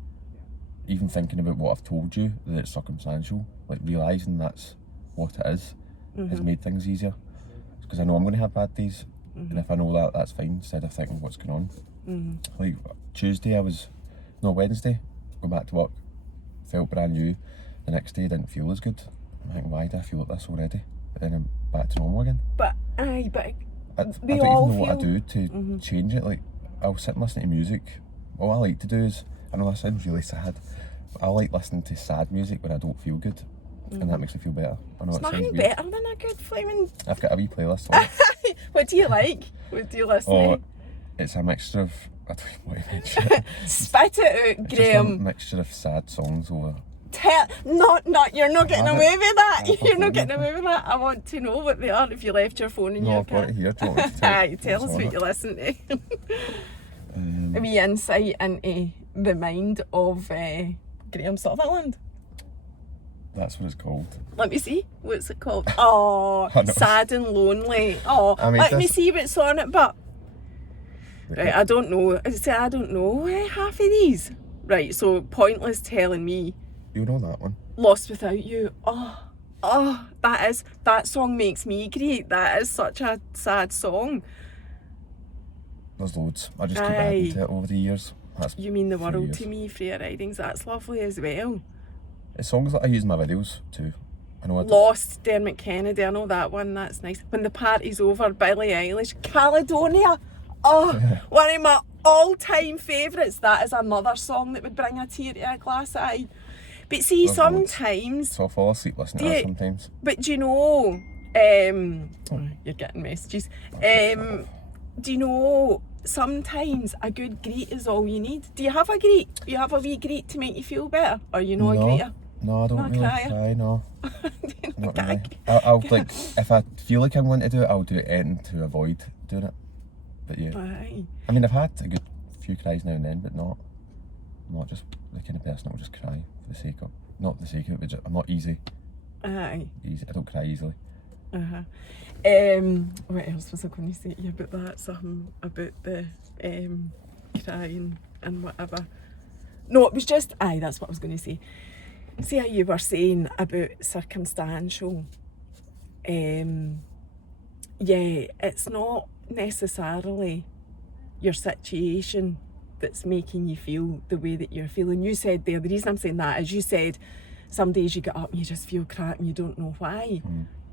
even thinking about what I've told you, that it's circumstantial, like realising that's what it is, has made things easier. Because I know I'm going to have bad days, And if I know that, that's fine, instead of thinking what's going on. Like Wednesday, going back to work, felt brand new. The next day didn't feel as good. I'm thinking, why do I feel like this already? But then I'm back to normal again. But I we don't all even know what I feel... do to change it. Like, I'll sit and listen to music. All I like to do is, I know that sounds really sad, but I like listening to sad music when I don't feel good. And that makes me feel better. I know It's it sounds nothing weird. better than a good flaming... I've got a wee playlist on it. What do you like? What do you listen to? It's a mixture of, I don't even want to mention it. Spit it out, It's just a Graeme. mixture of sad songs over. You're not getting away with that. Have You're a not phone. getting away with that. I want to know what they are if you left your phone in No, your I've got car. it here. Do you want me to tell Aye, tell us what's on what it? you listen to. Um, A wee insight into the mind of Graeme Sutherland. That's what it's called. Let me see. What's it called? Oh, I know. Sad and Lonely. Oh, I mean, let me this- see what's on it, but... Right, I don't know. I don't know half of these. Right, so Pointless telling me You know that one. Lost Without You. Oh, that song makes me great. That is such a sad song. There's loads. I just keep adding to it over the years. That's You Mean the few World years. to Me, Freya Ridings. That's lovely as well. It's songs that I use in my videos too. I know I do. Lost, Dermot Kennedy. I know that one. That's nice. When the Party's Over, Billie Eilish. Caledonia. Oh, one of my all-time favourites. That is another song that would bring a tear to a glass eye. But see, There's loads. sometimes... So I fall asleep listening to that sometimes. But do you know... you're getting messages. Do you know... Sometimes a good greet is all you need. Do you have a greet? Do you have a wee greet to make you feel better? Or are you not a greeter? No, I don't Not a really crier? cry, no. Do you Not get a really. greet? I'll like, if I feel like I'm going to do it, I'll do anything to avoid doing it. But yeah. Aye. I mean, I've had a good few cries now and then, but not just the kind of person that will just cry for the sake of, not the sake of it, but I'm not easy. Aye. I don't cry easily. What else was I going to say to you about that? Something about the crying and whatever. No, it was just, that's what I was going to say. See how you were saying about circumstantial. It's not necessarily your situation that's making you feel the way that you're feeling. You said there, the reason I'm saying that is you said some days you get up and you just feel crap and you don't know why.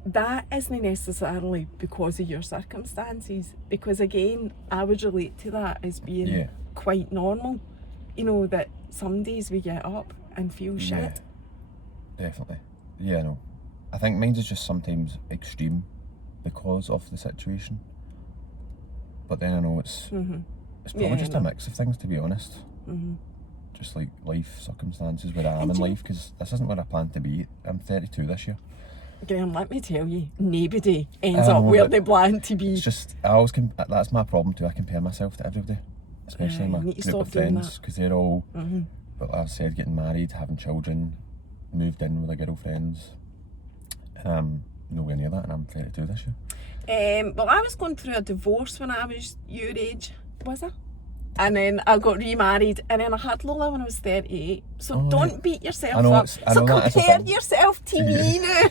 That isn't necessarily because of your circumstances, because again, I would relate to that as being quite normal. You know, that some days we get up and feel shit. Definitely. Yeah, no. I think mine is just sometimes extreme because of the situation. But then I know it's probably just a mix of things, to be honest. Just like life circumstances where I am in life, because this isn't where I plan to be. I'm 32 this year. Graeme, let me tell you, nobody ends up where they plan to be. It's just, that's my problem too. I compare myself to everybody, especially my need to group of stop doing friends, because they're all, but like I said, getting married, having children, moved in with their girlfriends. And I'm nowhere near that, and I'm 32 this year. Well, I was going through a divorce when I was your age, was I? And then I got remarried, and then I had Lola when I was 38. So don't beat yourself up. I know that is a compare thing. yourself to me now.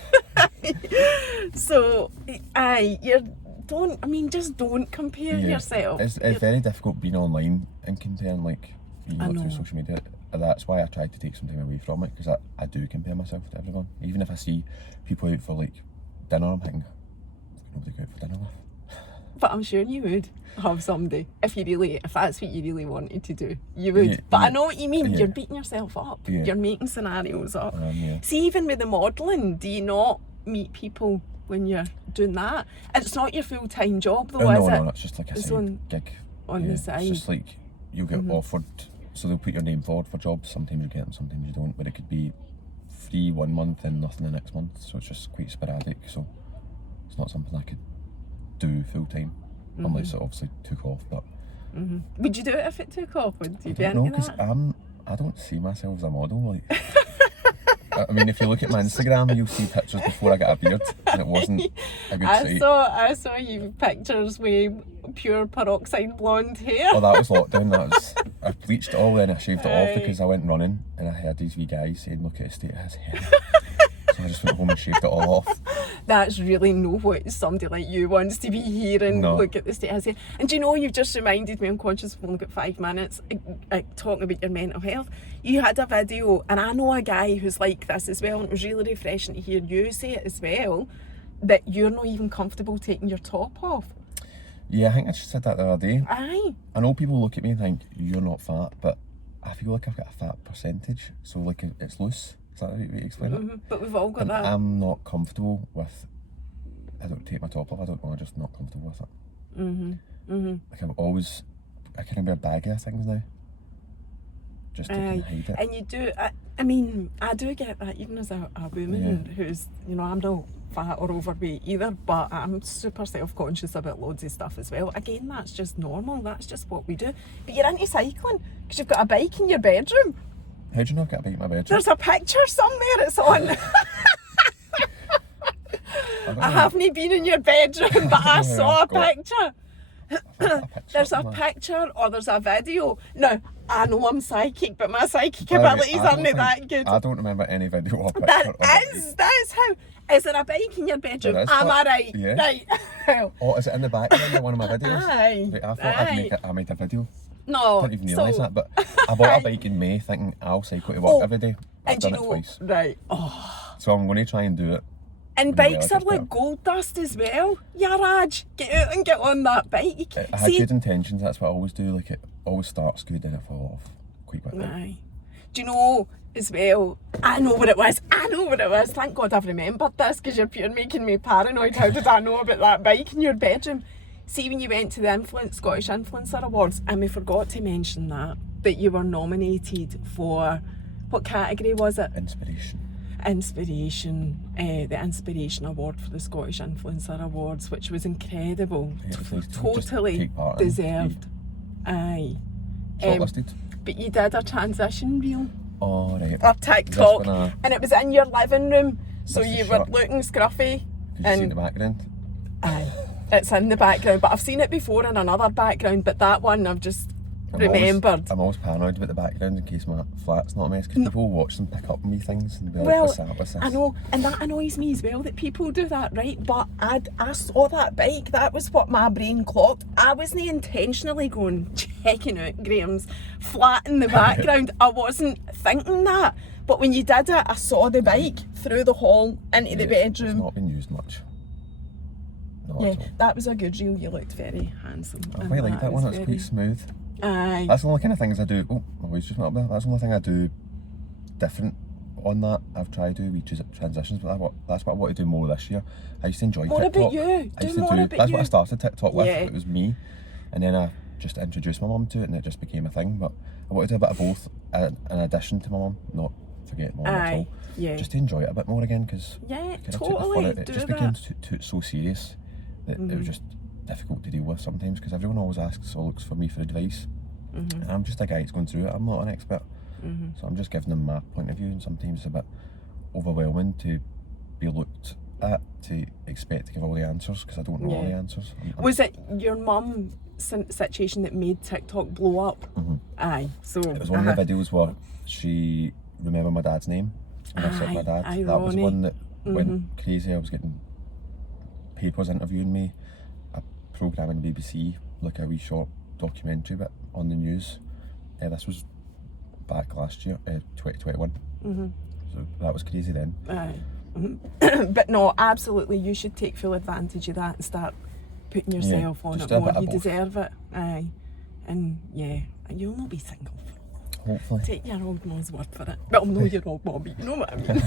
So, just don't compare yourself. It's very difficult being online and comparing, like, through social media. That's why I try to take some time away from it, because I do compare myself to everyone. Even if I see people out for like dinner, I'm thinking, nobody go out for dinner with. But I'm sure you would have somebody if that's what you really wanted to do. You would. But I know what you mean. You're beating yourself up. You're making scenarios up. See, even with the modelling, do you not meet people when you're doing that? It's not your full-time job though, is it? No, it's just like a side gig. On the side. It's just like you'll get offered, so they'll put your name forward for jobs. Sometimes you get them, sometimes you don't. But it could be free 1 month and nothing the next month. So it's just quite sporadic. So it's not something I could do full-time, unless it obviously took off. But would you do it if it took off? Would you be I don't know, into that? I don't see myself as a model. Like, I mean, if you look at my Instagram, you'll see pictures before I got a beard, and it wasn't a good sight. I saw you pictures with pure peroxide blonde hair. Well, that was lockdown. I bleached it all, then I shaved it off because I went running, and I heard these wee guys saying, "Look at the state of his hair." So I just went home and shaved it all off. That's really not what somebody like you wants to be hearing. No. Look at the state of it. And do you know, you've just reminded me, I'm conscious we've only got 5 minutes, talking about your mental health. You had a video, and I know a guy who's like this as well, and it was really refreshing to hear you say it as well, that you're not even comfortable taking your top off. Yeah, I think I just said that the other day. Aye. I know people look at me and think, you're not fat, but I feel like I've got a fat percentage, so like it's loose. Is that the right way to explain it? But we've all got And that. I'm not comfortable with, I don't take my top off, I don't know, I'm just not comfortable with it. Like I can be a bag of things now. Just to kind of hide it. And you do, I mean, I do get that even as a woman who's, you know, I'm not fat or overweight either, but I'm super self-conscious about loads of stuff as well. Again, that's just normal, that's just what we do. But you're into cycling because you've got a bike in your bedroom. How do you not get a bike in my bedroom? There's a picture somewhere it's on. I haven't been in your bedroom, but I saw a picture. There's a picture or there's a video. Now, I know I'm psychic, but my psychic abilities aren't that good. I don't remember any video or picture. That's how. Is there a bike in your bedroom? Am I right? Yeah. Right. Oh, is it in the background of one of my videos? Aye. Right, I thought I made a video. No. I didn't even realise that, but I bought a bike in May thinking I'll cycle to work every day. I've done it twice. Right. Oh. So I'm going to try and do it. And bikes are like gold dust as well. Yeah, Raj, get out and get on that bike. I had good intentions, that's what I always do. Like, it always starts good and it falls off quite quickly. Aye. Do you know as well, I know what it was. Thank God I've remembered this, because you're making me paranoid. How did I know about that bike in your bedroom? See, when you went to the Scottish Influencer Awards, and we forgot to mention that you were nominated for, what category was it? Inspiration, the Inspiration Award for the Scottish Influencer Awards, which was incredible. Yeah, totally deserved. Aye. Shortlisted. But you did a transition reel. Oh, right. Or TikTok, and it was in your living room, so you were looking scruffy. Could you see in the background? Aye, it's in the background, but I've seen it before in another background, but that one I've just remembered. I'm always paranoid about the background in case my flat's not a mess, because people watch them pick up on me things and be like, what's this? I know, and that annoys me as well, that people do that, right? But I saw that bike, that was what my brain clocked. I wasn't intentionally checking out Graeme's flat in the background. I wasn't thinking that. But when you did it, I saw the bike through the hall into the bedroom. It's not been used much. That was a good reel. You looked very handsome. I quite like that one, it's quite smooth. Aye. That's the only kind of things I do. Oh, my voice just went up there. That's the only thing I do different on that. I've tried to do transitions, but that's what I want to do more this year. I used to enjoy TikTok. About you. That's what I started TikTok with. It was me, and then I just introduced my mum to it, and it just became a thing. But I want to do a bit of both, in addition to my mum, not forget mum at all. Yeah. Just to enjoy it a bit more again, because totally. It just became so serious that it was just difficult to deal with sometimes, because everyone always asks or looks for me for advice, and I'm just a guy that's going through it. I'm not an expert, so I'm just giving them my point of view, and sometimes it's a bit overwhelming to be looked at, to expect to give all the answers, because I don't know all the answers. Was it your mum situation that made TikTok blow up? Aye. So it was one of the videos where she remembered my dad's name, and I said my dad. Ironic. That was one that went crazy. I was getting papers interviewing me, a programme on BBC, like a wee short documentary bit on the news. This was back last year, 2021. So that was crazy then. Aye. But no, absolutely, you should take full advantage of that and start putting yourself on it more. You deserve it. Aye. And you'll not be single for long. Hopefully. Take your old mom's word for it. Well, no, your old mom, but you know what I mean.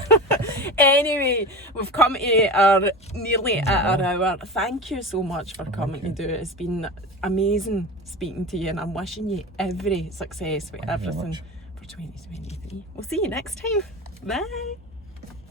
Anyway, we've come to nearly at our hour. Thank you so much for coming to do it. It's been amazing speaking to you, and I'm wishing you every success with everything for 2023. We'll see you next time. Bye.